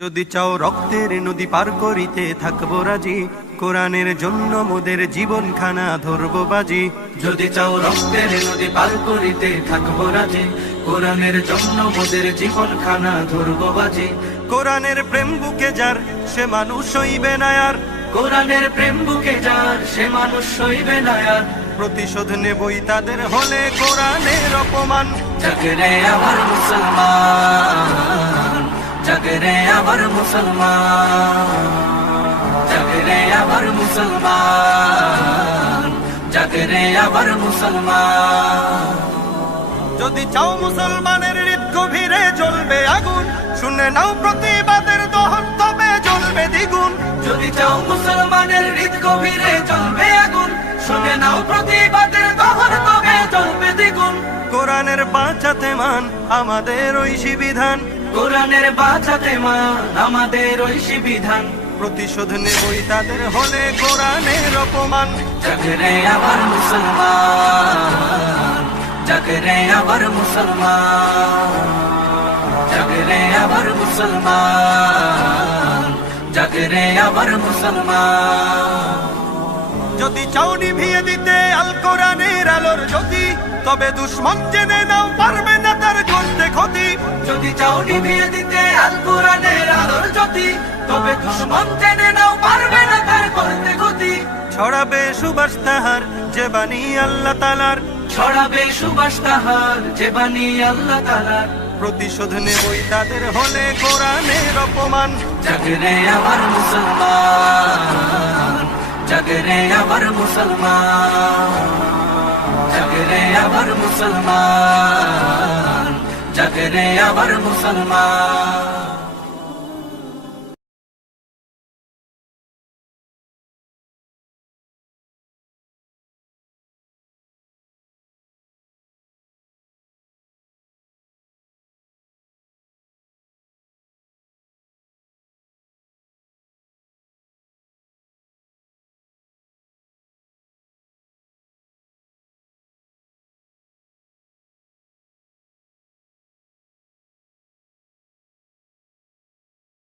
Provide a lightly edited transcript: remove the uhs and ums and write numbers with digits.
যদি চাও রক্তের নদী পার করিতে থাকবো রাজি, কোরআনের জন্য মোদের জীবন খানা ধরবো বাজি। যদি চাও রক্তের নদী পার করিতে থাকবো রাজি, কোরআনের জন্য মোদের জীবন খানা ধরবো বাজি। কোরআনের প্রেম বুকে যার সে মানুষ হইবে না আর, কোরআনের প্রেম বুকে যার সে মানুষ হইবে না আর। প্রতিশোধ নেবই তাদের হলে কোরআনের অপমান। জাগরে আমার মুসলমান, জাগরে আমার মুসলমান, জাগরে আমার মুসলমান, জাগরে আমার মুসলমান। যদি চাও মুসলমানের হৃদ গভীরে জ্বলবে আগুন, শুনে নাও প্রতিবাদের দহন তবে জ্বলবে দ্বিগুণ। যদি চাও মুসলমানের হৃদ গভীরে জ্বলবে আগুন, শুনে নাও প্রতিবাদের দহন তবে জ্বলবে দ্বিগুণ। কোরআনের বাঁচাতে মান আমাদের ঐশী বিধান, কোরআনের বাঁচাতে মান আমাদের ঐশী বিধান। প্রতিশোধ নেবই তাদের হলে কোরআনের অপমান। জাগরে আমার মুসলমান, জাগরে আমার মুসলমান, জাগরে আমার মুসলমান, জাগরে আমার মুসলমান। যদি চাও নিভিয়ে দিতে আল কোরআনের আলোর জ্যোতি, তবে দুশ্মন জেনে নাও পারবে না তার করতে ক্ষতি। যদি চাও নিভিয়ে দিতে আল কোরআনের আলোর জ্যোতি, তবে দুশ্মন জেনে নাও পারবে না তার করতে ক্ষতি। ছড়াবে সুবাস তাহার যে বাণী আল্লাহ তাআলার, ছড়াবে সুবাস তাহার যে বাণী আল্লাহ তাআলার। প্রতিশোধ নেবই তাদের হলে কোরআনের অপমান। জাগরে আমার মুসলমান, জাগরে আমার মুসলমান, জাগরে আমার মুসলমান, জাগরে আমার মুসলমান।